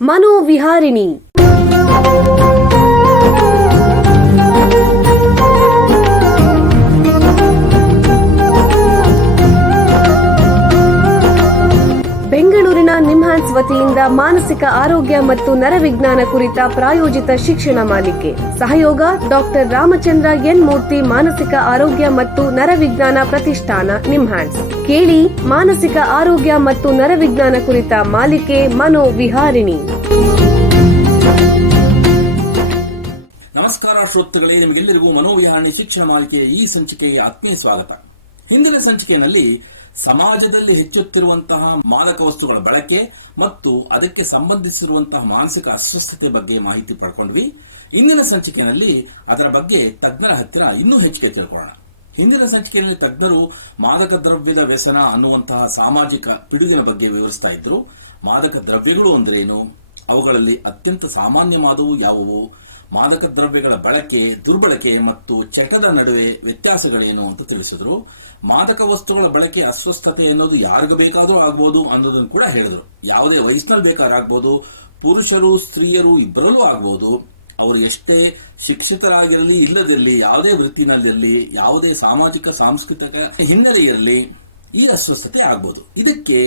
ಮನೋವಿಹಾರಿಣಿ. ಬೆಂಗಳೂರಿನ ನಿಮ್ಹಾನ್ಸ್ ವತಿಯಿಂದ ಮಾನಸಿಕ ಆರೋಗ್ಯ ಮತ್ತು ನರವಿಜ್ಞಾನ ಕುರಿತ ಪ್ರಾಯೋಜಿತ ಶಿಕ್ಷಣ ಮಾಲಿಕೆ. ಸಹಯೋಗ ಡಾಕ್ಟರ್ ರಾಮಚಂದ್ರ ಎನ್ ಮೂರ್ತಿ, ಮಾನಸಿಕ ಆರೋಗ್ಯ ಮತ್ತು ನರವಿಜ್ಞಾನ ಪ್ರತಿಷ್ಠಾನ, ನಿಮ್ಹಾನ್ಸ್. ಕೇಳಿ ಮಾನಸಿಕ ಆರೋಗ್ಯ ಮತ್ತು ನರವಿಜ್ಞಾನ ಕುರಿತ ಮಾಲಿಕೆ ಮನೋವಿಹಾರಿಣಿ. ನಮಸ್ಕಾರ ಶ್ರೋತೃಗಳೇ, ನಿಮಗೆಲ್ಲರಿಗೂ ಮನೋವಿಹಾರಿಣಿ ಶಿಕ್ಷಣ ಮಾಲಿಕೆಯ ಈ ಸಂಚಿಕೆಗೆ ಆತ್ಮೀಯ ಸ್ವಾಗತ. ಹಿಂದಿನ ಸಂಚಿಕೆಯಲ್ಲಿ ಸಮಾಜದಲ್ಲಿ ಹೆಚ್ಚುತ್ತಿರುವಂತಹ ಮಾದಕ ವಸ್ತುಗಳ ಬಳಕೆ ಮತ್ತು ಅದಕ್ಕೆ ಸಂಬಂಧಿಸಿರುವಂತಹ ಮಾನಸಿಕ ಅಸ್ವಸ್ಥತೆ ಬಗ್ಗೆ ಮಾಹಿತಿ ಪಡ್ಕೊಂಡ್ವಿ. ಇಂದಿನ ಸಂಚಿಕೆಯಲ್ಲಿ ಅದರ ಬಗ್ಗೆ ತಜ್ಞರ ಹತ್ತಿರ ಇನ್ನೂ ಹೆಚ್ಚಿಗೆ ತಿಳ್ಕೊಳ್ಳೋಣ. ಹಿಂದಿನ ಸಂಚಿಕೆಯಲ್ಲಿ ತಜ್ಞರು ಮಾದಕ ದ್ರವ್ಯದ ವ್ಯಸನ ಅನ್ನುವಂತಹ ಸಾಮಾಜಿಕ ಪಿಡುಗಿನ ಬಗ್ಗೆ ವಿವರಿಸ್ತಾ ಇದ್ರು. ಮಾದಕ ದ್ರವ್ಯಗಳು ಅಂದ್ರೇನು, ಅವುಗಳಲ್ಲಿ ಅತ್ಯಂತ ಸಾಮಾನ್ಯವಾದವು ಯಾವುವು, ಮಾದಕ ದ್ರವ್ಯಗಳ ಬಳಕೆ, ದುರ್ಬಳಕೆ ಮತ್ತು ಚಟದ ನಡುವೆ ವ್ಯತ್ಯಾಸಗಳೇನು ಅಂತ ತಿಳಿಸಿದ್ರು. ಮಾದಕ ವಸ್ತುಗಳ ಬಳಕೆ ಅಸ್ವಸ್ಥತೆ ಅನ್ನೋದು ಯಾರಿಗೂ ಬೇಕಾದರೂ ಆಗಬಹುದು ಅನ್ನೋದನ್ನು ಕೂಡ ಹೇಳಿದ್ರು. ಯಾವುದೇ ವಯಸ್ಸಿನಲ್ಲಿ ಬೇಕಾರಾಗಬಹುದು, ಪುರುಷರು ಸ್ತ್ರೀಯರು ಇಬ್ಬರಲ್ಲೂ ಆಗಬಹುದು. ಅವರು ಎಷ್ಟೇ ಶಿಕ್ಷಿತರಾಗಿರಲಿ ಇಲ್ಲದಿರಲಿ, ಯಾವುದೇ ವೃತ್ತಿನಲ್ಲಿರಲಿ, ಯಾವುದೇ ಸಾಮಾಜಿಕ ಸಾಂಸ್ಕೃತಿಕ ಹಿನ್ನೆಲೆ ಇರಲಿ, ಈ ಅಸ್ವಸ್ಥತೆ ಆಗಬಹುದು. ಇದಕ್ಕೆ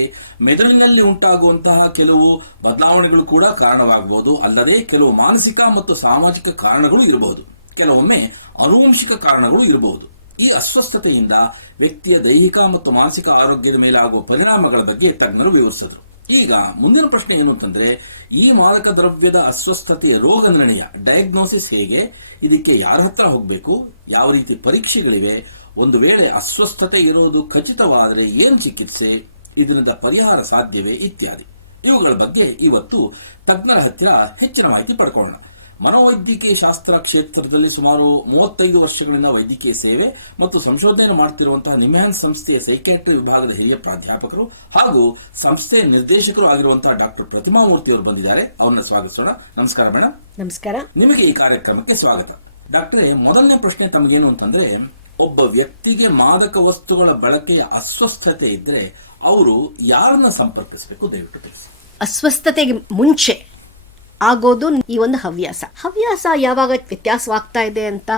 ಮೆದುಳಿನಲ್ಲಿ ಉಂಟಾಗುವಂತಹ ಕೆಲವು ಬದಲಾವಣೆಗಳು ಕೂಡ ಕಾರಣವಾಗಬಹುದು. ಅಲ್ಲದೆ ಕೆಲವು ಮಾನಸಿಕ ಮತ್ತು ಸಾಮಾಜಿಕ ಕಾರಣಗಳು ಇರಬಹುದು. ಕೆಲವೊಮ್ಮೆ ಆನುವಂಶಿಕ ಕಾರಣಗಳು ಇರಬಹುದು. ಈ ಅಸ್ವಸ್ಥತೆಯಿಂದ ವ್ಯಕ್ತಿಯ ದೈಹಿಕ ಮತ್ತು ಮಾನಸಿಕ ಆರೋಗ್ಯದ ಮೇಲೆ ಆಗುವ ಪರಿಣಾಮಗಳ ಬಗ್ಗೆ ತಜ್ಞರು ವಿವರಿಸಿದರು. ಈಗ ಮುಂದಿನ ಪ್ರಶ್ನೆ ಏನು ಅಂತಂದ್ರೆ, ಈ ಮಾದಕ ದ್ರವ್ಯದ ಅಸ್ವಸ್ಥತೆಯ ರೋಗ ನಿರ್ಣಯ, ಡಯಾಗ್ನೋಸಿಸ್ ಹೇಗೆ, ಇದಕ್ಕೆ ಯಾರ ಹತ್ರ ಹೋಗಬೇಕು, ಯಾವ ರೀತಿ ಪರೀಕ್ಷೆಗಳಿವೆ, ಒಂದು ವೇಳೆ ಅಸ್ವಸ್ಥತೆ ಇರುವುದು ಖಚಿತವಾದರೆ ಏನು ಚಿಕಿತ್ಸೆ, ಇದರಿಂದ ಪರಿಹಾರ ಸಾಧ್ಯವೇ, ಇತ್ಯಾದಿ. ಇವುಗಳ ಬಗ್ಗೆ ಇವತ್ತು ತಜ್ಞರ ಹತ್ತಿರ ಹೆಚ್ಚಿನ ಮಾಹಿತಿ ಪಡ್ಕೊಳ್ಳೋಣ. ಮನೋವೈದ್ಯಕೀಯ ಶಾಸ್ತ್ರ ಕ್ಷೇತ್ರದಲ್ಲಿ ಸುಮಾರು 35 ವರ್ಷಗಳಿಂದ ವೈದ್ಯಕೀಯ ಸೇವೆ ಮತ್ತು ಸಂಶೋಧನೆ ಮಾಡುತ್ತಿರುವಂತಹ ನಿಮ್ಹಾನ್ಸ್ ಸಂಸ್ಥೆಯ ಸೈಕ್ಯಾಟ್ರಿ ವಿಭಾಗದ ಹಿರಿಯ ಪ್ರಾಧ್ಯಾಪಕರು ಹಾಗೂ ಸಂಸ್ಥೆಯ ನಿರ್ದೇಶಕರು ಆಗಿರುವಂತಹ ಡಾಕ್ಟರ್ ಪ್ರತಿಮಾ ಮೂರ್ತಿ ಅವರು ಬಂದಿದ್ದಾರೆ. ಅವರನ್ನ ಸ್ವಾಗತಿಸೋಣ. ನಮಸ್ಕಾರ ಮೇಡಮ್. ನಮಸ್ಕಾರ. ನಿಮಗೆ ಈ ಕಾರ್ಯಕ್ರಮಕ್ಕೆ ಸ್ವಾಗತ. ಡಾಕ್ಟರೇ, ಮೊದಲನೇ ಪ್ರಶ್ನೆ ತಮಗೇನು ಅಂತಂದ್ರೆ, ಒಬ್ಬ ವ್ಯಕ್ತಿಗೆ ಮಾದಕ ವಸ್ತುಗಳ ಬಳಕೆಯ ಅಸ್ವಸ್ಥತೆ ಇದ್ರೆ ಅವರು ಯಾರನ್ನ ಸಂಪರ್ಕಿಸಬೇಕು, ದಯವಿಟ್ಟು ತಿಳಿಸಿ. ಅಸ್ವಸ್ಥತೆಗೆ ಮುಂಚೆ ಆಗೋದು ಈ ಒಂದು ಹವ್ಯಾಸ ಯಾವಾಗ ವ್ಯತ್ಯಾಸವಾಗ್ತಾ ಇದೆ ಅಂತ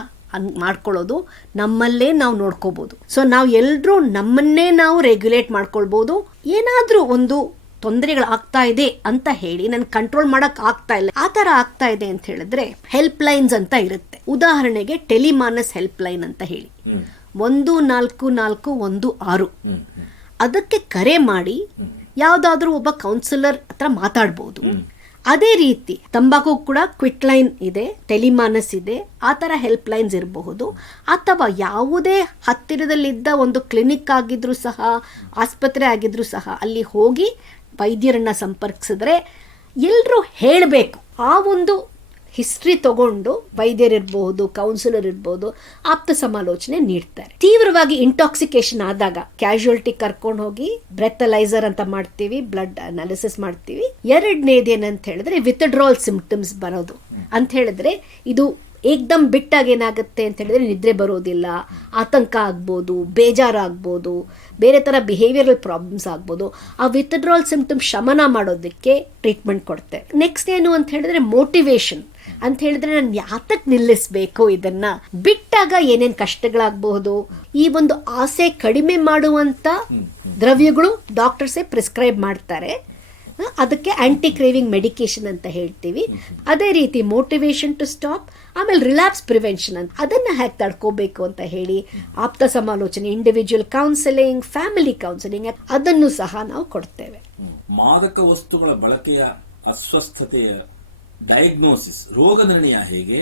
ಮಾಡ್ಕೊಳ್ಳೋದು ನಮ್ಮಲ್ಲೇ ನಾವು ನೋಡ್ಕೋಬಹುದು. ಸೊ ನಾವು ಎಲ್ಲರೂ ನಮ್ಮನ್ನೇ ನಾವು ರೆಗ್ಯುಲೇಟ್ ಮಾಡ್ಕೊಳ್ಬಹುದು. ಏನಾದ್ರೂ ಒಂದು ತೊಂದರೆಗಳಾಗ್ತಾ ಇದೆ ಅಂತ ಹೇಳಿ ನನ್ ಕಂಟ್ರೋಲ್ ಮಾಡಕ್ ಆಗ್ತಾ ಇಲ್ಲ, ಆ ತರ ಆಗ್ತಾ ಇದೆ ಅಂತ ಹೇಳಿದ್ರೆ ಹೆಲ್ಪ್ ಲೈನ್ಸ್ ಅಂತ ಇರುತ್ತೆ. ಉದಾಹರಣೆಗೆ ಟೆಲಿಮಾನಸ್ ಹೆಲ್ಪ್ ಲೈನ್ ಅಂತ ಹೇಳಿ 14416 ಅದಕ್ಕೆ ಕರೆ ಮಾಡಿ ಯಾವ್ದಾದ್ರೂ ಒಬ್ಬ ಕೌನ್ಸಿಲರ್ ಹತ್ರ ಮಾತಾಡ್ಬೋದು. ಅದೇ ರೀತಿ ತಂಬಾಕು ಕೂಡ ಕ್ವಿಟ್ ಲೈನ್ ಇದೆ, ಟೆಲಿಮಾನಸ್ ಇದೆ, ಆ ತರ ಹೆಲ್ಪ್ ಲೈನ್ಸ್ ಇರಬಹುದು. ಅಥವಾ ಯಾವುದೇ ಹತ್ತಿರದಲ್ಲಿದ್ದ ಒಂದು ಕ್ಲಿನಿಕ್ ಆಗಿದ್ರು ಸಹ, ಆಸ್ಪತ್ರೆ ಆಗಿದ್ರು ಸಹ ಅಲ್ಲಿ ಹೋಗಿ ವೈದ್ಯರನ್ನ ಸಂಪರ್ಕಿಸಿದ್ರೆ ಎಲ್ಲರೂ ಹೇಳಬೇಕು. ಆ ಒಂದು ಹಿಸ್ಟ್ರಿ ತಗೊಂಡು ವೈದ್ಯರಿರ್ಬಹುದು, ಕೌನ್ಸಿಲರ್ ಇರ್ಬೋದು, ಆಪ್ತ ಸಮಾಲೋಚನೆ ನೀಡ್ತಾರೆ. ತೀವ್ರವಾಗಿ ಇಂಟಾಕ್ಸಿಕೇಶನ್ ಆದಾಗ ಕ್ಯಾಶುಯಾಲಿಟಿ ಕರ್ಕೊಂಡು ಹೋಗಿ ಬ್ರೆಥಲೈಸರ್ ಅಂತ ಮಾಡ್ತೀವಿ, ಬ್ಲಡ್ ಅನಾಲಿಸಿಸ್ ಮಾಡ್ತೀವಿ. ಎರಡನೇದೇನಂತ ಹೇಳಿದ್ರೆ ವಿತ್ಡ್ರಾಲ್ ಸಿಂಪ್ಟಮ್ಸ್ ಬರೋದು ಅಂತ ಹೇಳಿದ್ರೆ, ಇದು ಏಕ್ದಮ್ ಬಿಟ್ಟಾಗ ಏನಾಗುತ್ತೆ ಅಂತ ಹೇಳಿದ್ರೆ ನಿದ್ರೆ ಬರೋದಿಲ್ಲ, ಆತಂಕ ಆಗ್ಬೋದು, ಬೇಜಾರಾಗ್ಬೋದು, ಬೇರೆ ಥರ ಬಿಹೇವಿಯರಲ್ ಪ್ರಾಬ್ಲಮ್ಸ್ ಆಗ್ಬೋದು. ಆ ವಿತ್ಡ್ರಾಲ್ ಸಿಂಪ್ಟಮ್ಸ್ ಶಮನ ಮಾಡೋದಕ್ಕೆ ಟ್ರೀಟ್ಮೆಂಟ್ ಕೊಡ್ತೇವೆ. ನೆಕ್ಸ್ಟ್ ಏನು ಅಂತ ಹೇಳಿದ್ರೆ ಮೋಟಿವೇಶನ್ ಅಂತ ಹೇಳಿದ್ರೆ, ನಾನು ಯಾತಕ್ಕೆ ನಿಲ್ಲಿಸಬೇಕು, ಇದನ್ನ ಬಿಟ್ಟಾಗ ಏನೇನು ಕಷ್ಟಗಳಾಗಬಹುದು. ಈ ಒಂದು ಆಸೆ ಕಡಿಮೆ ಮಾಡುವಂತ ದ್ರವ್ಯಗಳು ಡಾಕ್ಟರ್ಸೇ ಪ್ರಿಸ್ಕ್ರೈಬ್ ಮಾಡ್ತಾರೆ. ಅದಕ್ಕೆ ಆಂಟಿ ಕ್ರೇವಿಂಗ್ ಮೆಡಿಕೇಶನ್ ಅಂತ ಹೇಳ್ತೀವಿ. ಅದೇ ರೀತಿ ಮೋಟಿವೇಶನ್ ಟು ಸ್ಟಾಪ್, ಆಮೇಲೆ ರಿಲ್ಯಾಪ್ಸ್ ಪ್ರಿವೆನ್ಷನ್ ಅಂತ, ಅದನ್ನ ಹೇಗೆ ತಡ್ಕೋಬೇಕು ಅಂತ ಹೇಳಿ ಆಪ್ತ ಸಮಾಲೋಚನೆ, ಇಂಡಿವಿಜುವಲ್ ಕೌನ್ಸಿಲಿಂಗ್, ಫ್ಯಾಮಿಲಿ ಕೌನ್ಸಿಲಿಂಗ್ ಅದನ್ನು ಸಹ ನಾವು ಕೊಡ್ತೇವೆ. ಮಾದಕ ವಸ್ತುಗಳ ಬಳಕೆಯ ಅಸ್ವಸ್ಥತೆಯ ಡಯಾಗ್ನೋಸಿಸ್, ರೋಗ ನಿರ್ಣಯ ಹೇಗೆ,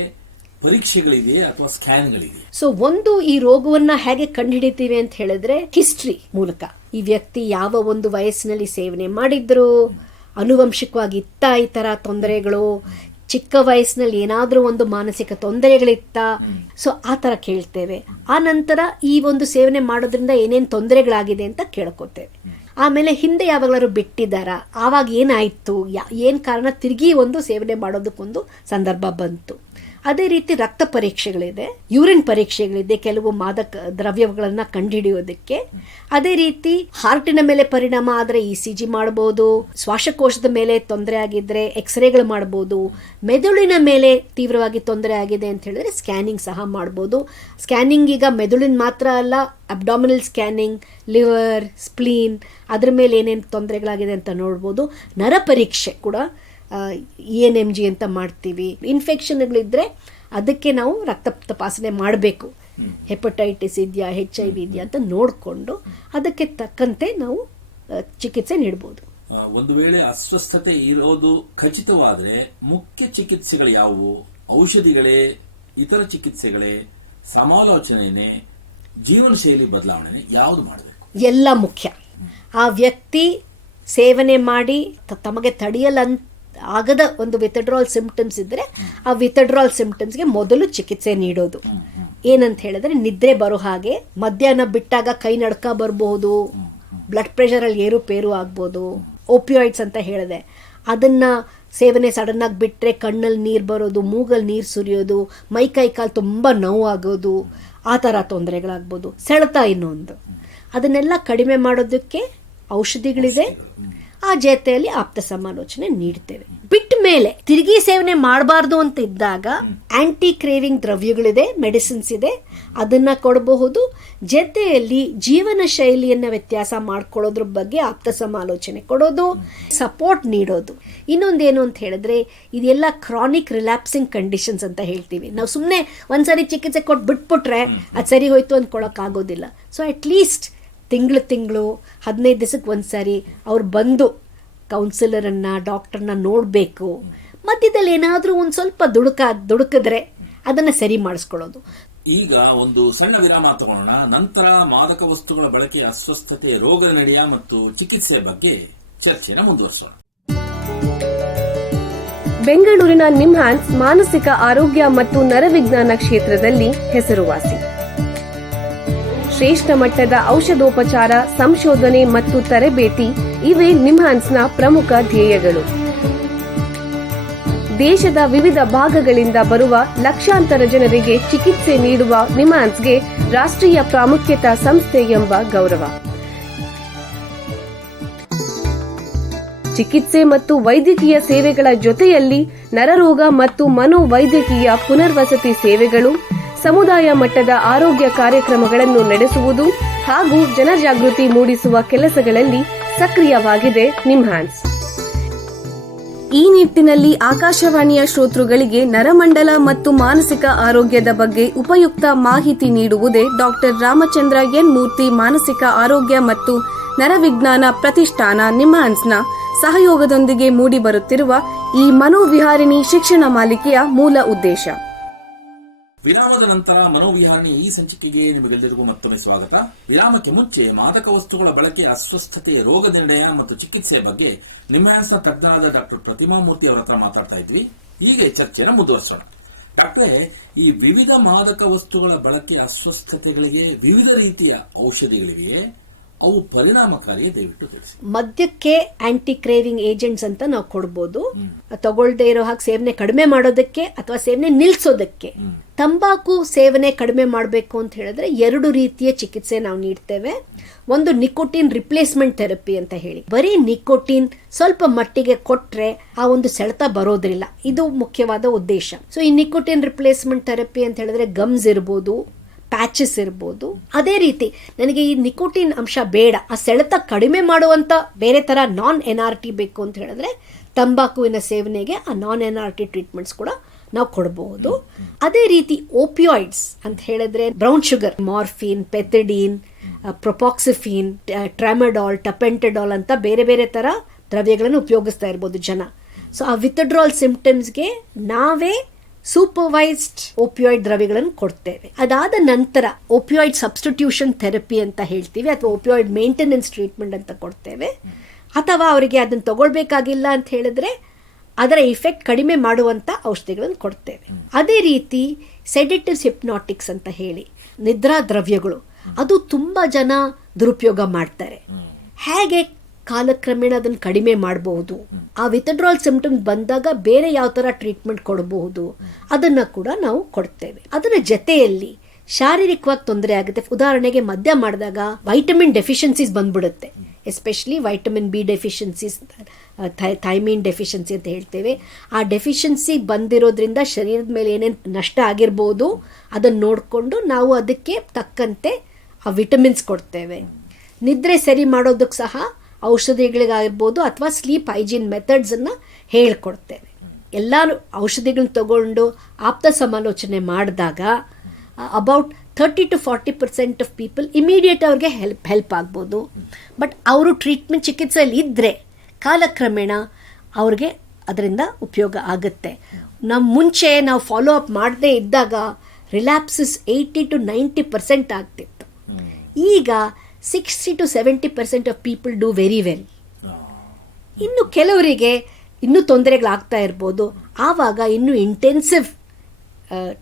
ಪರೀಕ್ಷೆಗಳಿದೆಯೇ ಅಥವಾ ಸ್ಕ್ಯಾನ್ಗಳಿದೆಯೇ? ಸೊ ಒಂದು, ಈ ರೋಗವನ್ನ ಹೇಗೆ ಕಂಡುಹಿಡಿತೀವಿ ಅಂತ ಹೇಳಿದ್ರೆ ಹಿಸ್ಟ್ರಿ ಮೂಲಕ. ಈ ವ್ಯಕ್ತಿ ಯಾವ ಒಂದು ವಯಸ್ಸಿನಲ್ಲಿ ಸೇವನೆ ಮಾಡಿದ್ರು, ಆನುವಂಶಿಕವಾಗಿ ಇತ್ತ ಈ ತರ ತೊಂದರೆಗಳು, ಚಿಕ್ಕ ವಯಸ್ಸಿನಲ್ಲಿ ಏನಾದ್ರೂ ಒಂದು ಮಾನಸಿಕ ತೊಂದರೆಗಳಿತ್ತ, ಸೊ ಆ ತರ ಕೇಳ್ತೇವೆ. ಆ ನಂತರ ಈ ಒಂದು ಸೇವನೆ ಮಾಡೋದ್ರಿಂದ ಏನೇನು ತೊಂದರೆಗಳಾಗಿದೆ ಅಂತ ಕೇಳ್ಕೊತೇವೆ. ಆಮೇಲೆ ಹಿಂದೆ ಯಾವಾಗಲಾದ್ರು ಬಿಟ್ಟಿದ್ದಾರಾ, ಆವಾಗ ಏನಾಯ್ತು, ಏನ್ ಕಾರಣ ತಿರುಗಿ ಒಂದು ಸೇವನೆ ಮಾಡೋದಕ್ಕೊಂದು ಸಂದರ್ಭ ಬಂತು. ಅದೇ ರೀತಿ ರಕ್ತ ಪರೀಕ್ಷೆಗಳಿದೆ, ಯೂರಿನ್ ಪರೀಕ್ಷೆಗಳಿದೆ, ಕೆಲವು ಮಾದಕ ದ್ರವ್ಯಗಳನ್ನು ಕಂಡುಹಿಡಿಯೋದಕ್ಕೆ. ಅದೇ ರೀತಿ ಹಾರ್ಟಿನ ಮೇಲೆ ಪರಿಣಾಮ ಆದರೆ ECG ಮಾಡಬಹುದು, ಶ್ವಾಸಕೋಶದ ಮೇಲೆ ತೊಂದರೆ ಆಗಿದ್ರೆ ಎಕ್ಸ್ರೇಗಳು ಮಾಡಬಹುದು, ಮೆದುಳಿನ ಮೇಲೆ ತೀವ್ರವಾಗಿ ತೊಂದರೆ ಆಗಿದೆ ಅಂತ ಹೇಳಿದ್ರೆ ಸ್ಕ್ಯಾನಿಂಗ್ ಸಹ ಮಾಡಬಹುದು. ಸ್ಕ್ಯಾನಿಂಗ್ ಈಗ ಮೆದುಳಿನ ಮಾತ್ರ ಅಲ್ಲ, ಅಬ್ಡಾಮಿನಲ್ ಸ್ಕ್ಯಾನಿಂಗ್, ಲಿವರ್, ಸ್ಪ್ಲೀನ್, ಅದ್ರ ಮೇಲೆ ಏನೇನು ತೊಂದರೆಗಳಾಗಿದೆ ಅಂತ ನೋಡ್ಬೋದು. ನರ ಪರೀಕ್ಷೆ ಕೂಡ ENMG ಅಂತ ಮಾಡ್ತೀವಿ. ಇನ್ಫೆಕ್ಷನ್ಗಳಿದ್ರೆ ಅದಕ್ಕೆ ನಾವು ರಕ್ತ ತಪಾಸಣೆ ಮಾಡಬೇಕು. ಹೆಪಟೈಟಿಸ್ ಇದೆಯಾ, HIV ಇದೆಯಾ ಅಂತ ನೋಡಿಕೊಂಡು ಅದಕ್ಕೆ ತಕ್ಕಂತೆ ನಾವು ಚಿಕಿತ್ಸೆ ನೀಡ್ಬೋದು. ಒಂದು ವೇಳೆ ಅಸ್ವಸ್ಥತೆ ಇರೋದು ಖಚಿತವಾದರೆ ಮುಖ್ಯ ಚಿಕಿತ್ಸೆಗಳು ಯಾವುವು? ಔಷಧಿಗಳೇ, ಇತರ ಚಿಕಿತ್ಸೆಗಳೇ, ಸಮಾಲೋಚನೆ, ಜೀವನ ಶೈಲಿ ಬದಲಾವಣೆ ಯಾವುದು ಮಾಡಬೇಕು? ಎಲ್ಲ ಮುಖ್ಯ. ಆ ವ್ಯಕ್ತಿ ಸೇವನೆ ಮಾಡಿ ತಮಗೆ ಆಗದ ಒಂದು ವಿಥಡ್ರಾಲ್ ಸಿಂಪ್ಟಮ್ಸ್ ಇದ್ದರೆ ಆ ವಿಥಡ್ರಾಲ್ ಸಿಂಪ್ಟಮ್ಸ್ಗೆ ಮೊದಲು ಚಿಕಿತ್ಸೆ ನೀಡೋದು. ಏನಂತ ಹೇಳಿದ್ರೆ ನಿದ್ರೆ ಬರೋ ಹಾಗೆ, ಮಧ್ಯಾಹ್ನ ಬಿಟ್ಟಾಗ ಕೈ ನಡ್ಕ ಬರ್ಬೋದು, ಬ್ಲಡ್ ಪ್ರೆಷರಲ್ಲಿ ಏರುಪೇರು ಆಗ್ಬೋದು. ಓಪಿಯಾಯ್ಡ್ಸ್ ಅಂತ ಹೇಳಿದೆ, ಅದನ್ನು ಸೇವನೆ ಸಡನ್ನಾಗಿ ಬಿಟ್ಟರೆ ಕಣ್ಣಲ್ಲಿ ನೀರು ಬರೋದು, ಮೂಗಲ್ಲಿ ನೀರು ಸುರಿಯೋದು, ಮೈ ಕೈ ಕಾಲು ತುಂಬ ನೋವಾಗೋದು, ಆ ಥರ ತೊಂದರೆಗಳಾಗ್ಬೋದು. ಸೆಳೆತ ಇನ್ನೊಂದು. ಅದನ್ನೆಲ್ಲ ಕಡಿಮೆ ಮಾಡೋದಕ್ಕೆ ಔಷಧಿಗಳಿದೆ, ಆ ಜೊತೆಯಲ್ಲಿ ಆಪ್ತ ಸಮಾಲೋಚನೆ ನೀಡ್ತೇವೆ. ಬಿಟ್ಟ ಮೇಲೆ ತಿರುಗಿ ಸೇವನೆ ಮಾಡಬಾರ್ದು ಅಂತ ಇದ್ದಾಗ ಆಂಟಿ ಕ್ರೇವಿಂಗ್ ದ್ರವ್ಯಗಳಿದೆ, ಮೆಡಿಸಿನ್ಸ್ ಇದೆ, ಅದನ್ನ ಕೊಡಬಹುದು. ಜೊತೆಯಲ್ಲಿ ಜೀವನ ಶೈಲಿಯನ್ನ ವ್ಯತ್ಯಾಸ ಮಾಡ್ಕೊಳ್ಳೋದ್ರ ಬಗ್ಗೆ ಆಪ್ತ ಸಮಾಲೋಚನೆ ಕೊಡೋದು, ಸಪೋರ್ಟ್ ನೀಡೋದು. ಇನ್ನೊಂದೇನು ಅಂತ ಹೇಳಿದ್ರೆ, ಇದೆಲ್ಲ ಕ್ರಾನಿಕ್ ರಿಲ್ಯಾಪ್ಸಿಂಗ್ ಕಂಡೀಷನ್ಸ್ ಅಂತ ಹೇಳ್ತೀವಿ. ನಾವು ಸುಮ್ಮನೆ ಒಂದ್ಸರಿ ಚಿಕಿತ್ಸೆ ಕೊಟ್ಟು ಬಿಟ್ಬಿಟ್ರೆ ಅದು ಸರಿ ಹೋಯ್ತು ಅಂದ್ಕೊಳಕ್ಕಾಗೋದಿಲ್ಲ. ಸೊ ಅಟ್ಲೀಸ್ಟ್ ತಿಂಗಳು 15 ದಿವಸಕ್ಕೆ ಒಂದ್ಸರಿ ಅವ್ರು ಬಂದು ಕೌನ್ಸಿಲರನ್ನು, ಡಾಕ್ಟರ್ನ ನೋಡಬೇಕು. ಮಧ್ಯದಲ್ಲಿ ಏನಾದರೂ ಒಂದು ಸ್ವಲ್ಪ ದುಡುಕಿದ್ರೆ ಅದನ್ನು ಸರಿ ಮಾಡಿಸ್ಕೊಳ್ಳೋದು. ಈಗ ಒಂದು ಸಣ್ಣ ವಿರಾಮ ತಗೊಳ್ಳೋಣ. ನಂತರ ಮಾದಕ ವಸ್ತುಗಳ ಬಳಕೆ, ಅಸ್ವಸ್ಥತೆ, ರೋಗ ನಿರ್ಣಯ ಮತ್ತು ಚಿಕಿತ್ಸೆ ಬಗ್ಗೆ ಚರ್ಚೆನ ಮುಂದುವರಿಸೋಣ. ಬೆಂಗಳೂರಿನ ನಿಮ್ಹಾನ್ಸ್ ಮಾನಸಿಕ ಆರೋಗ್ಯ ಮತ್ತು ನರವಿಜ್ಞಾನ ಕ್ಷೇತ್ರದಲ್ಲಿ ಹೆಸರುವಾಸಿ. ಶ್ರೇಷ್ಠ ಮಟ್ಟದ ಔಷಧೋಪಚಾರ, ಸಂಶೋಧನೆ ಮತ್ತು ತರಬೇತಿ ಇವೇ ನಿಮ್ಹಾನ್ಸ್ನ ಪ್ರಮುಖ ಧ್ಯೇಯಗಳು. ದೇಶದ ವಿವಿಧ ಭಾಗಗಳಿಂದ ಬರುವ ಲಕ್ಷಾಂತರ ಜನರಿಗೆ ಚಿಕಿತ್ಸೆ ನೀಡುವ ನಿಮ್ಹಾನ್ಸ್ಗೆ ರಾಷ್ಟ್ರೀಯ ಪ್ರಾಮುಖ್ಯತಾ ಸಂಸ್ಥೆ ಎಂಬ ಗೌರವ. ಚಿಕಿತ್ಸೆ ಮತ್ತು ವೈದ್ಯಕೀಯ ಸೇವೆಗಳ ಜೊತೆಯಲ್ಲಿ ನರರೋಗ ಮತ್ತು ಮನೋವೈದ್ಯಕೀಯ ಪುನರ್ವಸತಿ ಸೇವೆಗಳು, ಸಮುದಾಯ ಮಟ್ಟದ ಆರೋಗ್ಯ ಕಾರ್ಯಕ್ರಮಗಳನ್ನು ನಡೆಸುವುದು ಹಾಗೂ ಜನಜಾಗೃತಿ ಮೂಡಿಸುವ ಕೆಲಸಗಳಲ್ಲಿ ಸಕ್ರಿಯವಾಗಿದೆ ನಿಮ್ಹಾನ್ಸ್. ಈ ನಿಟ್ಟಿನಲ್ಲಿ ಆಕಾಶವಾಣಿಯ ಶ್ರೋತೃಗಳಿಗೆ ನರಮಂಡಲ ಮತ್ತು ಮಾನಸಿಕ ಆರೋಗ್ಯದ ಬಗ್ಗೆ ಉಪಯುಕ್ತ ಮಾಹಿತಿ ನೀಡುವುದೇ ಡಾಕ್ಟರ್ ರಾಮಚಂದ್ರ ಎನ್ ಮೂರ್ತಿ ಮಾನಸಿಕ ಆರೋಗ್ಯ ಮತ್ತು ನರವಿಜ್ಞಾನ ಪ್ರತಿಷ್ಠಾನ ನಿಮ್ಹಾನ್ಸ್ನ ಸಹಯೋಗದೊಂದಿಗೆ ಮೂಡಿಬರುತ್ತಿರುವ ಈ ಮನೋವಿಹಾರಿಣಿ ಶಿಕ್ಷಣ ಮಾಲಿಕೆಯ ಮೂಲ ಉದ್ದೇಶ. ವಿರಾಮದ ನಂತರ ಮನೋವಿಹಾರಣಿ ಈ ಸಂಚಿಕೆಗೆ ನಿಮಗೆಲ್ಲರಿಗೂ ಮತ್ತೊಮ್ಮೆ ಸ್ವಾಗತ. ವಿರಾಮಕ್ಕೆ ಮುಂಚೆ ಮಾದಕ ವಸ್ತುಗಳ ಬಳಕೆ, ಅಸ್ವಸ್ಥತೆ, ರೋಗ ನಿರ್ಣಯ ಮತ್ತು ಚಿಕಿತ್ಸೆಯ ಬಗ್ಗೆ ನಿಮ್ಹಾನ್ಸ್ನ ತಜ್ಞರಾದ ಡಾಕ್ಟರ್ ಪ್ರತಿಮಾ ಮೂರ್ತಿ ಅವರ ಹತ್ರ ಮಾತಾಡ್ತಾ ಇದ್ವಿ. ಈಗ ಚರ್ಚೆನ ಮುಂದುವರಿಸೋಣ. ಡಾಕ್ಟ್ರೇ, ಈ ವಿವಿಧ ಮಾದಕ ವಸ್ತುಗಳ ಬಳಕೆ, ಅಸ್ವಸ್ಥತೆಗಳಿಗೆ ವಿವಿಧ ರೀತಿಯ ಔಷಧಿಗಳಿವೆ, ಅವು ಪರಿಣಾಮಕಾರಿ? ದಯವಿಟ್ಟು ತಿಳಿಸಿ. ಮದ್ಯಕ್ಕೆ ಆಂಟಿ ಕ್ರೇವಿಂಗ್ ಏಜೆಂಟ್ಸ್ ಅಂತ ನಾವು ಕೊಡ್ಬೋದು, ತಗೊಳ್ದೇ ಇರೋ ಹಾಗೆ ಸೇವನೆ ಕಡಿಮೆ ಮಾಡೋದಕ್ಕೆ ಅಥವಾ ಸೇವನೆ ನಿಲ್ಸೋದಕ್ಕೆ. ತಂಬಾಕು ಸೇವನೆ ಕಡಿಮೆ ಮಾಡಬೇಕು ಅಂತ ಹೇಳಿದ್ರೆ 2 ರೀತಿಯ ಚಿಕಿತ್ಸೆ ನಾವು ನೀಡ್ತೇವೆ. ಒಂದು ನಿಕೋಟಿನ್ ರಿಪ್ಲೇಸ್ಮೆಂಟ್ ಥೆರಪಿ ಅಂತ ಹೇಳಿ, ಬರೀ ನಿಕೋಟಿನ್ ಸ್ವಲ್ಪ ಮಟ್ಟಿಗೆ ಕೊಟ್ರೆ ಆ ಒಂದು ಸೆಳೆತ ಬರೋದ್ರಿಲ್ಲ, ಇದು ಮುಖ್ಯವಾದ ಉದ್ದೇಶ. ಸೊ ಈ ನಿಕೋಟಿನ್ ರಿಪ್ಲೇಸ್ಮೆಂಟ್ ಥೆರಪಿ ಅಂತ ಹೇಳಿದ್ರೆ ಗಮ್ಸ್ ಇರ್ಬೋದು, ಪ್ಯಾಚಸ್ ಇರ್ಬೋದು. ಅದೇ ರೀತಿ ನನಗೆ ಈ ನಿಕೋಟಿನ್ ಅಂಶ ಬೇಡ, ಆ ಸೆಳೆತ ಕಡಿಮೆ ಮಾಡುವಂತ ಬೇರೆ ತರ non-NRT ಬೇಕು ಅಂತ ಹೇಳಿದ್ರೆ ತಂಬಾಕುವಿನ ಸೇವನೆಗೆ ಆ non-NRT ಟ್ರೀಟ್ಮೆಂಟ್ಸ್ ಕೂಡ ನಾವು ಕೊಡಬಹುದು. ಅದೇ ರೀತಿ ಓಪಿಯಾಯ್ಡ್ಸ್ ಅಂತ ಹೇಳಿದ್ರೆ ಬ್ರೌನ್ ಶುಗರ್, ಮಾರ್ಫಿನ್, ಪೆಥಿಡೀನ್, ಪ್ರೊಪಾಕ್ಸಿಫಿನ್, ಟ್ರಾಮಡಾಲ್, ಟಪೆಂಟಡಾಲ್ ಅಂತ ಬೇರೆ ಬೇರೆ ತರ ದ್ರವ್ಯಗಳನ್ನು ಉಪಯೋಗಿಸ್ತಾ ಇರ್ಬೋದು ಜನ. ಸೊ ಆ ವಿಥಡ್ರಾಲ್ ಸಿಂಪ್ಟಮ್ಸ್ಗೆ ನಾವೇ ಸೂಪರ್ವೈಸ್ಡ್ ಓಪಿಯಾಯ್ಡ್ ದ್ರವ್ಯಗಳನ್ನು ಕೊಡ್ತೇವೆ. ಅದಾದ ನಂತರ ಓಪಿಯಾಯ್ಡ್ ಸಬ್ಸ್ಟಿಟ್ಯೂಷನ್ ಥೆರಪಿ ಅಂತ ಹೇಳ್ತೀವಿ, ಅಥವಾ ಓಪಿಯಾಯ್ಡ್ ಮೇಂಟೆನೆನ್ಸ್ ಟ್ರೀಟ್ಮೆಂಟ್ ಅಂತ ಕೊಡ್ತೇವೆ. ಅಥವಾ ಅವರಿಗೆ ಅದನ್ನು ತಗೊಳ್ಬೇಕಾಗಿಲ್ಲ ಅಂತ ಹೇಳಿದ್ರೆ ಅದರ ಇಫೆಕ್ಟ್ ಕಡಿಮೆ ಮಾಡುವಂಥ ಔಷಧಿಗಳನ್ನು ಕೊಡ್ತೇವೆ. ಅದೇ ರೀತಿ ಸೆಡೆಟಿವ್ಸ್, ಹಿಪ್ನಾಟಿಕ್ಸ್ ಅಂತ ಹೇಳಿ ನಿದ್ರಾ ದ್ರವ್ಯಗಳು, ಅದು ತುಂಬ ಜನ ದುರುಪಯೋಗ ಮಾಡ್ತಾರೆ. ಹೇಗೆ ಕಾಲಕ್ರಮೇಣ ಅದನ್ನು ಕಡಿಮೆ ಮಾಡಬಹುದು. ಆ ವಿಥಡ್ರಾಲ್ ಸಿಂಪ್ಟಮ್ಸ್ ಬಂದಾಗ ಬೇರೆ ಯಾವ ಥರ ಟ್ರೀಟ್ಮೆಂಟ್ ಕೊಡಬಹುದು ಅದನ್ನು ಕೂಡ ನಾವು ಕೊಡ್ತೇವೆ. ಅದರ ಜೊತೆಯಲ್ಲಿ ಶಾರೀರಿಕವಾಗಿ ತೊಂದರೆ ಆಗುತ್ತೆ. ಉದಾಹರಣೆಗೆ ಮದ್ಯ ಮಾಡಿದಾಗ ವೈಟಮಿನ್ ಡೆಫಿಷಿಯನ್ಸೀಸ್ ಬಂದ್ಬಿಡುತ್ತೆ, especially vitamin B deficiencies, thymine deficiency ಅಂತ ಹೇಳ್ತೇವೆ. ಆ ಡೆಫಿಷಿಯನ್ಸಿ ಬಂದಿರೋದ್ರಿಂದ ಶರೀರದ ಮೇಲೆ ಏನೇನು ನಷ್ಟ ಆಗಿರ್ಬೋದು ಅದನ್ನು ನೋಡಿಕೊಂಡು ನಾವು ಅದಕ್ಕೆ ತಕ್ಕಂತೆ ಆ ವಿಟಮಿನ್ಸ್ ಕೊಡ್ತೇವೆ. ನಿದ್ರೆ ಸರಿ ಮಾಡೋದಕ್ಕೆ ಸಹ ಔಷಧಿಗಳಿಗಾಗಿರ್ಬೋದು ಅಥವಾ ಸ್ಲೀಪ್ ಹೈಜೀನ್ ಮೆಥಡ್ಸನ್ನು ಹೇಳ್ಕೊಡ್ತೇವೆ. ಎಲ್ಲ ಔಷಧಿಗಳನ್ನ ತಗೊಂಡು ಆಪ್ತ ಸಮಾಲೋಚನೆ ಮಾಡಿದಾಗ about 30 to 40% of people immediate ಅವ್ರಿಗೆ ಹೆಲ್ಪ್ ಆಗ್ಬೋದು. ಬಟ್ ಅವರು ಟ್ರೀಟ್ಮೆಂಟ್ ಚಿಕಿತ್ಸೆಯಲ್ಲಿ ಇದ್ದರೆ ಕಾಲಕ್ರಮೇಣ ಅವ್ರಿಗೆ ಅದರಿಂದ ಉಪಯೋಗ ಆಗುತ್ತೆ. ಮುಂಚೆ ನಾವು ಫಾಲೋ ಅಪ್ ಮಾಡದೇ ಇದ್ದಾಗ ರಿಲ್ಯಾಪ್ಸಸ್ 80 to 90% ಆಗ್ತಿತ್ತು. ಈಗ 60 to 70% of people do very well. ಇನ್ನು ಕೆಲವರಿಗೆ ಇನ್ನೂ ತೊಂದರೆಗಳಾಗ್ತಾ ಇರ್ಬೋದು, ಆವಾಗ ಇನ್ನೂ ಇಂಟೆನ್ಸಿವ್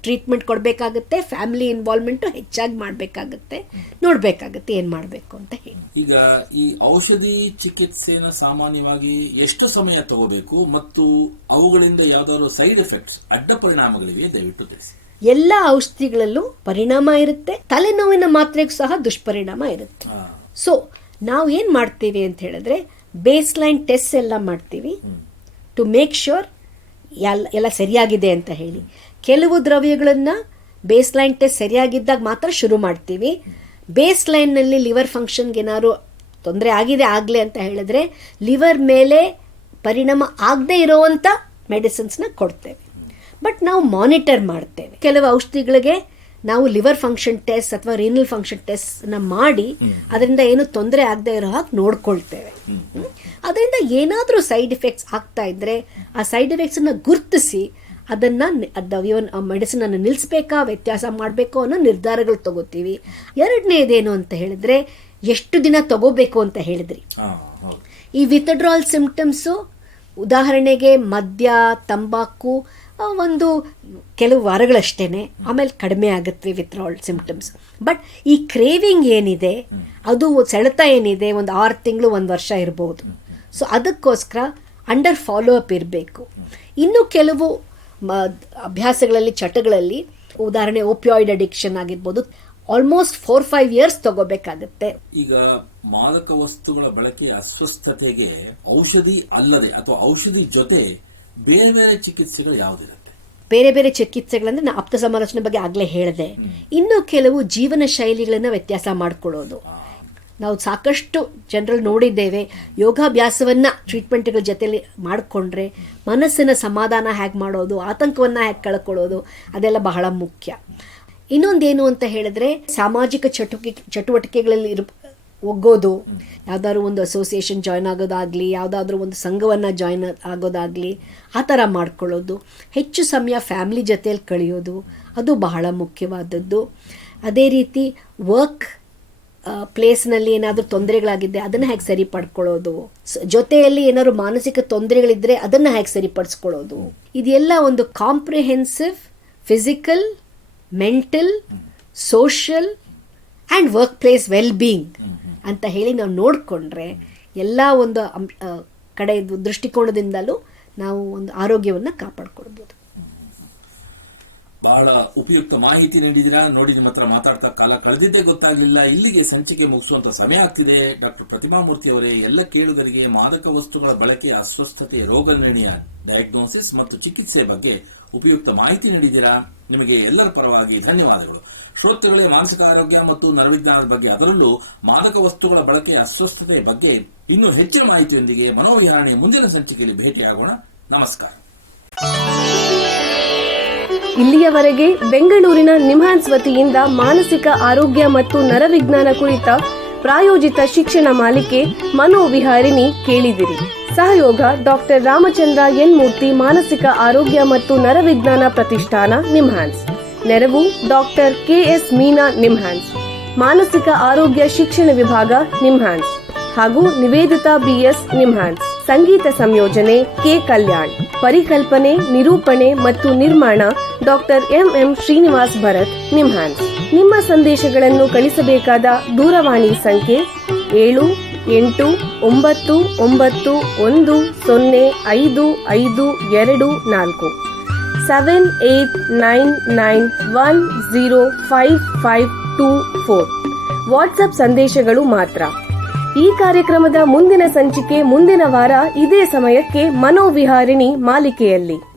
ಟ್ರೀಟ್ಮೆಂಟ್ ಕೊಡಬೇಕಾಗುತ್ತೆ. ಫ್ಯಾಮಿಲಿ ಇನ್ವಾಲ್ವ್ಮೆಂಟು ಹೆಚ್ಚಾಗಿ ಮಾಡಬೇಕಾಗುತ್ತೆ, ನೋಡಬೇಕಾಗುತ್ತೆ ಏನು ಮಾಡಬೇಕು ಅಂತ ಹೇಳಿ. ಈಗ ಈ ಔಷಧಿ ಚಿಕಿತ್ಸೆನ ಸಾಮಾನ್ಯವಾಗಿ ಎಷ್ಟು ಸಮಯ ತಗೋಬೇಕು ಮತ್ತು ಅವುಗಳಿಂದ ಯಾವ್ದಾದ್ರು ಸೈಡ್ ಎಫೆಕ್ಟ್ಸ್, ಅಡ್ಡ ಪರಿಣಾಮಗಳಿವೆ, ದಯವಿಟ್ಟು ತಿಳಿಸಿ. ಎಲ್ಲ ಔಷಧಿಗಳಲ್ಲೂ ಪರಿಣಾಮ ಇರುತ್ತೆ, ತಲೆನೋವಿನ ಮಾತ್ರೆಗೂ ಸಹ ದುಷ್ಪರಿಣಾಮ ಇರುತ್ತೆ. ಸೊ ನಾವು ಏನು ಮಾಡ್ತೀವಿ ಅಂತ ಹೇಳಿದ್ರೆ ಬೇಸ್ ಲೈನ್ ಟೆಸ್ಟ್ ಎಲ್ಲ ಮಾಡ್ತೀವಿ ಟು ಮೇಕ್ ಶ್ಯೂರ್ ಎಲ್ಲ ಸರಿಯಾಗಿದೆ ಅಂತ ಹೇಳಿ. ಕೆಲವು ದ್ರವ್ಯಗಳನ್ನು ಬೇಸ್ ಲೈನ್ ಟೆಸ್ಟ್ ಸರಿಯಾಗಿದ್ದಾಗ ಮಾತ್ರ ಶುರು ಮಾಡ್ತೀವಿ. ಬೇಸ್ ಲೈನ್ನಲ್ಲಿ ಲಿವರ್ ಫಂಕ್ಷನ್ಗೆ ಏನಾದ್ರು ತೊಂದರೆ ಆಗಿದೆ ಆಗಲೇ ಅಂತ ಹೇಳಿದ್ರೆ ಲಿವರ್ ಮೇಲೆ ಪರಿಣಾಮ ಆಗದೆ ಇರೋವಂಥ ಮೆಡಿಸಿನ್ಸ್ನ ಕೊಡ್ತೇವೆ. ಬಟ್ ನಾವು ಮಾನಿಟರ್ ಮಾಡ್ತೇವೆ. ಕೆಲವು ಔಷಧಿಗಳಿಗೆ ನಾವು ಲಿವರ್ ಫಂಕ್ಷನ್ ಟೆಸ್ಟ್ ಅಥವಾ ರೀನಲ್ ಫಂಕ್ಷನ್ ಟೆಸ್ಟ್ನ ಮಾಡಿ ಅದರಿಂದ ಏನು ತೊಂದರೆ ಆಗದೆ ಇರೋ ಹಾಗೆ ನೋಡ್ಕೊಳ್ತೇವೆ. ಅದರಿಂದ ಏನಾದರೂ ಸೈಡ್ ಎಫೆಕ್ಟ್ಸ್ ಆಗ್ತಾ ಇದ್ದರೆ ಆ ಸೈಡ್ ಎಫೆಕ್ಟ್ಸನ್ನು ಗುರುತಿಸಿ ಅದನ್ನು ಮೆಡಿಸಿನನ್ನು ನಿಲ್ಲಿಸ್ಬೇಕಾ ವ್ಯತ್ಯಾಸ ಮಾಡಬೇಕು ಅನ್ನೋ ನಿರ್ಧಾರಗಳು ತಗೋತೀವಿ. ಎರಡನೇದೇನು ಅಂತ ಹೇಳಿದ್ರೆ ಎಷ್ಟು ದಿನ ತಗೋಬೇಕು ಅಂತ ಹೇಳಿದ್ರಿ. ಈ ವಿಥಡ್ರಾಲ್ ಸಿಂಪ್ಟಮ್ಸು ಉದಾಹರಣೆಗೆ ಮದ್ಯ, ತಂಬಾಕು ಒಂದು ಕೆಲವು ವಾರಗಳಷ್ಟೇ, ಆಮೇಲೆ ಕಡಿಮೆ ಆಗುತ್ತೆ ವಿಥಡ್ರಾಲ್ ಸಿಂಪ್ಟಮ್ಸ್. ಬಟ್ ಈ ಕ್ರೇವಿಂಗ್ ಏನಿದೆ, ಅದು ಸೆಳೆತ ಏನಿದೆ, ಒಂದು 6 ತಿಂಗಳು 1 ವರ್ಷ ಇರ್ಬೋದು. ಸೊ ಅದಕ್ಕೋಸ್ಕರ ಅಂಡರ್ ಫಾಲೋ ಅಪ್ ಇರಬೇಕು. ಇನ್ನು ಕೆಲವು ಅಭ್ಯಾಸಗಳಲ್ಲಿ, ಚಟಗಳಲ್ಲಿ, ಉದಾಹರಣೆ ಓಪಿಯಾಯ್ಡ್ ಅಡಿಕ್ಷನ್ ಆಗಿರ್ಬೋದು, ಆಲ್ಮೋಸ್ಟ್ 4-5 ಇಯರ್ಸ್ ತಗೋಬೇಕಾಗುತ್ತೆ. ಈಗ ಮಾದಕ ವಸ್ತುಗಳ ಬಳಕೆಯ ಅಸ್ವಸ್ಥತೆಗೆ ಔಷಧಿ ಅಲ್ಲದೆ ಅಥವಾ ಔಷಧಿ ಜೊತೆ ಬೇರೆ ಬೇರೆ ಚಿಕಿತ್ಸೆಗಳು ಯಾವುದಿರುತ್ತೆ? ಬೇರೆ ಬೇರೆ ಚಿಕಿತ್ಸೆಗಳಂದ್ರೆ ನಾನು ಆಪ್ತ ಸಮಾಲೋಚನೆ ಬಗ್ಗೆ ಆಗಲೇ ಹೇಳಿದೆ. ಇನ್ನು ಕೆಲವು ಜೀವನ ಶೈಲಿಗಳನ್ನು ವ್ಯತ್ಯಾಸ ಮಾಡಿಕೊಳ್ಳೋದು. ನಾವು ಸಾಕಷ್ಟು ಜನರಲ್ಲಿ ನೋಡಿದ್ದೇವೆ, ಯೋಗಾಭ್ಯಾಸವನ್ನು ಟ್ರೀಟ್ಮೆಂಟ್ಗಳ ಜೊತೆಲಿ ಮಾಡಿಕೊಂಡ್ರೆ ಮನಸ್ಸಿನ ಸಮಾಧಾನ ಹೇಗೆ ಮಾಡೋದು, ಆತಂಕವನ್ನು ಹೇಗೆ ಕಳ್ಕೊಳ್ಳೋದು, ಅದೆಲ್ಲ ಬಹಳ ಮುಖ್ಯ. ಇನ್ನೊಂದೇನು ಅಂತ ಹೇಳಿದ್ರೆ ಸಾಮಾಜಿಕ ಚಟುವಟಿಕೆಗಳಲ್ಲಿ ಒಗ್ಗೋದು, ಯಾವುದಾದ್ರು ಒಂದು ಅಸೋಸಿಯೇಷನ್ ಜಾಯ್ನ್ ಆಗೋದಾಗಲಿ, ಯಾವುದಾದ್ರೂ ಒಂದು ಸಂಘವನ್ನು ಜಾಯ್ನ್ ಆಗೋದಾಗಲಿ, ಆ ಥರ ಮಾಡ್ಕೊಳ್ಳೋದು. ಹೆಚ್ಚು ಸಮಯ ಫ್ಯಾಮಿಲಿ ಜೊತೆಯಲ್ಲಿ ಕಳೆಯೋದು, ಅದು ಬಹಳ ಮುಖ್ಯವಾದದ್ದು. ಅದೇ ರೀತಿ ವರ್ಕ್ ಪ್ಲೇಸ್ನಲ್ಲಿ ಏನಾದರೂ ತೊಂದರೆಗಳಾಗಿದ್ದೆ ಅದನ್ನು ಹೇಗೆ ಸರಿಪಡ್ಕೊಳ್ಳೋದು, ಜೊತೆಯಲ್ಲಿ ಏನಾದ್ರು ಮಾನಸಿಕ ತೊಂದರೆಗಳಿದ್ದರೆ ಅದನ್ನು ಹೇಗೆ ಸರಿಪಡಿಸ್ಕೊಳ್ಳೋದು, ಇದೆಲ್ಲ ಒಂದು comprehensive physical, mental, social and work place well being ಅಂತ ಹೇಳಿ ನಾವು ನೋಡಿಕೊಂಡ್ರೆ ಎಲ್ಲ ಒಂದು ಕಡೆ ದೃಷ್ಟಿಕೋನದಿಂದಲೂ ನಾವು ಒಂದು ಆರೋಗ್ಯವನ್ನು ಕಾಪಾಡ್ಕೊಳ್ಬೋದು. ಬಹಳ ಉಪಯುಕ್ತ ಮಾಹಿತಿ ನೀಡಿದಿರಾ. ನೋಡಿ, ನಿಮ್ಮ ಹತ್ರ ಮಾತಾಡ್ತಾ ಕಾಲ ಕಳೆದಿದ್ದೇ ಗೊತ್ತಾಗಲಿಲ್ಲ. ಇಲ್ಲಿಗೆ ಸಂಚಿಕೆ ಮುಗಿಸುವಂತ ಸಮಯ ಆಗ್ತಿದೆ. ಡಾಕ್ಟರ್ ಪ್ರತಿಮಾ ಮೂರ್ತಿ ಅವರೇ, ಎಲ್ಲ ಕೇಳುಗರಿಗೆ ಮಾದಕ ವಸ್ತುಗಳ ಬಳಕೆಯ ಅಸ್ವಸ್ಥತೆ, ರೋಗ ನಿರ್ಣಯ, ಡಯಾಗ್ನೋಸಿಸ್ ಮತ್ತು ಚಿಕಿತ್ಸೆ ಬಗ್ಗೆ ಉಪಯುಕ್ತ ಮಾಹಿತಿ ನೀಡಿದಿರಾ. ನಿಮಗೆ ಎಲ್ಲರ ಪರವಾಗಿ ಧನ್ಯವಾದಗಳು. ಶ್ರೋತೃಗಳೇ, ಮಾನಸಿಕ ಆರೋಗ್ಯ ಮತ್ತು ನರವಿಜ್ಞಾನದ ಬಗ್ಗೆ, ಅದರಲ್ಲೂ ಮಾದಕ ವಸ್ತುಗಳ ಬಳಕೆಯ ಅಸ್ವಸ್ಥತೆಯ ಬಗ್ಗೆ ಇನ್ನೂ ಹೆಚ್ಚಿನ ಮಾಹಿತಿಯೊಂದಿಗೆ ಮನೋವಿಹಾರಣೆಯ ಮುಂದಿನ ಸಂಚಿಕೆಯಲ್ಲಿ ಭೇಟಿಯಾಗೋಣ. ನಮಸ್ಕಾರ. ಇಲ್ಲಿಯವರೆಗೆ ಬೆಂಗಳೂರಿನ ನಿಮ್ಹಾನ್ಸ್ ವತಿಯಿಂದ ಮಾನಸಿಕ ಆರೋಗ್ಯ ಮತ್ತು ನರವಿಜ್ಞಾನ ಕುರಿತ ಪ್ರಾಯೋಜಿತ ಶಿಕ್ಷಣ ಮಾಲಿಕೆ ಮನೋವಿಹಾರಿಣಿ ಕೇಳಿದಿರಿ. ಸಹಯೋಗ ಡಾಕ್ಟರ್ ರಾಮಚಂದ್ರ ಎನ್ ಮೂರ್ತಿ, ಮಾನಸಿಕ ಆರೋಗ್ಯ ಮತ್ತು ನರವಿಜ್ಞಾನ ಪ್ರತಿಷ್ಠಾನ, ನಿಮ್ಹಾನ್ಸ್. ನೆರವು ಡಾಕ್ಟರ್ ಕೆಎಸ್ ಮೀನಾ, ನಿಮ್ಹಾನ್ಸ್. ಮಾನಸಿಕ ಆರೋಗ್ಯ ಶಿಕ್ಷಣ ವಿಭಾಗ, ನಿಮ್ಹಾನ್ಸ್ ಹಾಗೂ ನಿವೇದಿತಾ ಬಿಎಸ್, ನಿಮ್ಹಾನ್ಸ್. ಸಂಗೀತ ಸಂಯೋಜನೆ ಕೆ ಕಲ್ಯಾಣ್. ಪರಿಕಲ್ಪನೆ, ನಿರೂಪಣೆ ಮತ್ತು ನಿರ್ಮಾಣ ಡಾಕ್ಟರ್ ಎಂಎಂ ಶ್ರೀನಿವಾಸ್ ಭರತ್, ನಿಮ್ಹಾನ್ಸ್. ನಿಮ್ಮ ಸಂದೇಶಗಳನ್ನು ಕಳಿಸಬೇಕಾದ ದೂರವಾಣಿ ಸಂಖ್ಯೆ 89951055224 7899105524 ವಾಟ್ಸ್ಆಪ್ ಸಂದೇಶಗಳು ಮಾತ್ರ. ಈ ಕಾರ್ಯಕ್ರಮದ ಮುಂದಿನ ಸಂಚಿಕೆ ಮುಂದಿನ ವಾರ ಇದೇ ಸಮಯಕ್ಕೆ ಮನೋವಿಹಾರಿಣಿ ಮಾಲಿಕೆಯಲ್ಲಿ.